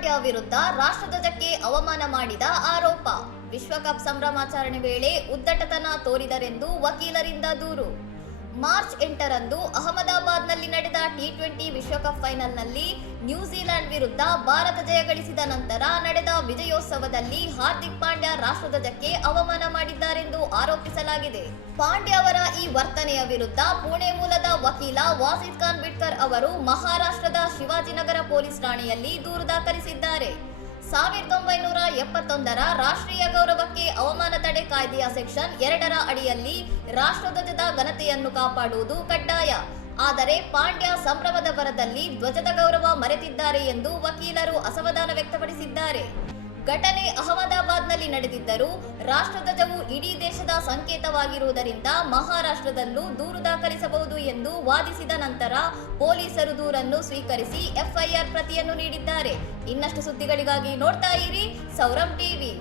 ಪಾಂಡ್ಯ ವಿರುದ್ಧ ರಾಷ್ಟ್ರಧ್ವಜಕ್ಕೆ ಅವಮಾನ ಮಾಡಿದ ಆರೋಪ. ವಿಶ್ವಕಪ್ ಸಂಭ್ರಮಾಚರಣೆ ವೇಳೆ ಉದ್ದಟತನ ತೋರಿದರೆಂದು ವಕೀಲರಿಂದ ದೂರು. ಮಾರ್ಚ್ 8ರಂದು ಅಹಮದಾಬಾದ್ನಲ್ಲಿ ನಡೆದ ಟಿ20 ವಿಶ್ವಕಪ್ ಫೈನಲ್ನಲ್ಲಿ ನ್ಯೂಜಿಲೆಂಡ್ ವಿರುದ್ಧ ಭಾರತ ಜಯಗಳಿಸಿದ ನಂತರ ನಡೆದ ವಿಜಯೋತ್ಸವದಲ್ಲಿ ಹಾರ್ದಿಕ್ ಪಾಂಡ್ಯ ರಾಷ್ಟ್ರಧ್ವಜಕ್ಕೆ ಅವಮಾನ ಮಾಡಿದ್ದಾರೆಂದು ಆರೋಪಿಸಲಾಗಿದೆ. ಪಾಂಡ್ಯ ಅವರ ಈ ವರ್ತನೆಯ ವಿರುದ್ಧ ಪುಣೆ ಮೂಲದ ವಕೀಲ ವಾಸಿದ್ ಖಾನ್ ಬಿಡ್ಕರ್ ಅವರು ಮಹಾರಾಷ್ಟ್ರದ ಶಿವಾಜಿನಗರ ಪೊಲೀಸ್ ಠಾಣೆಯಲ್ಲಿ ದೂರು ದಾಖಲಿಸಿದ್ದಾರೆ. 1971ರ ರಾಷ್ಟ್ರೀಯ ಗೌರವಕ್ಕೆ ಅವಮಾನ ತಡೆ ಕಾಯ್ದೆಯ ಸೆಕ್ಷನ್ 2ರ ಅಡಿಯಲ್ಲಿ ರಾಷ್ಟ್ರಧ್ವಜದ ಘನತೆಯನ್ನು ಕಾಪಾಡುವುದು ಕಡ್ಡಾಯ. ಆದರೆ ಪಾಂಡ್ಯ ಸಂಭ್ರಮದ ಭರದಲ್ಲಿ ಧ್ವಜದ ಗೌರವ ಮರೆತಿದ್ದಾರೆ ಎಂದು ವಕೀಲರು ಅಸಮಾಧಾನ ವ್ಯಕ್ತಪಡಿಸಿದ್ದಾರೆ. ಘಟನೆ ಅಹಮದಾಬಾದ್ನಲ್ಲಿ ನಡೆದಿದ್ದರೂ ರಾಷ್ಟ್ರಧ್ವಜವು ಇಡೀ ದೇಶದ ಸಂಕೇತವಾಗಿರುವುದರಿಂದ ಮಹಾರಾಷ್ಟ್ರದಲ್ಲೂ ದೂರು ದಾಖಲಿಸಬಹುದು ಎಂದು ವಾದಿಸಿದ ನಂತರ ಪೊಲೀಸರು ದೂರನ್ನು ಸ್ವೀಕರಿಸಿ ಎಫ್ಐಆರ್ ಪ್ರತಿಯನ್ನು ನೀಡಿದ್ದಾರೆ. ಇನ್ನಷ್ಟು ಸುದ್ದಿಗಳಿಗಾಗಿ ನೋಡ್ತಾ ಇರಿ ಸೌರಂ ಟಿವಿ.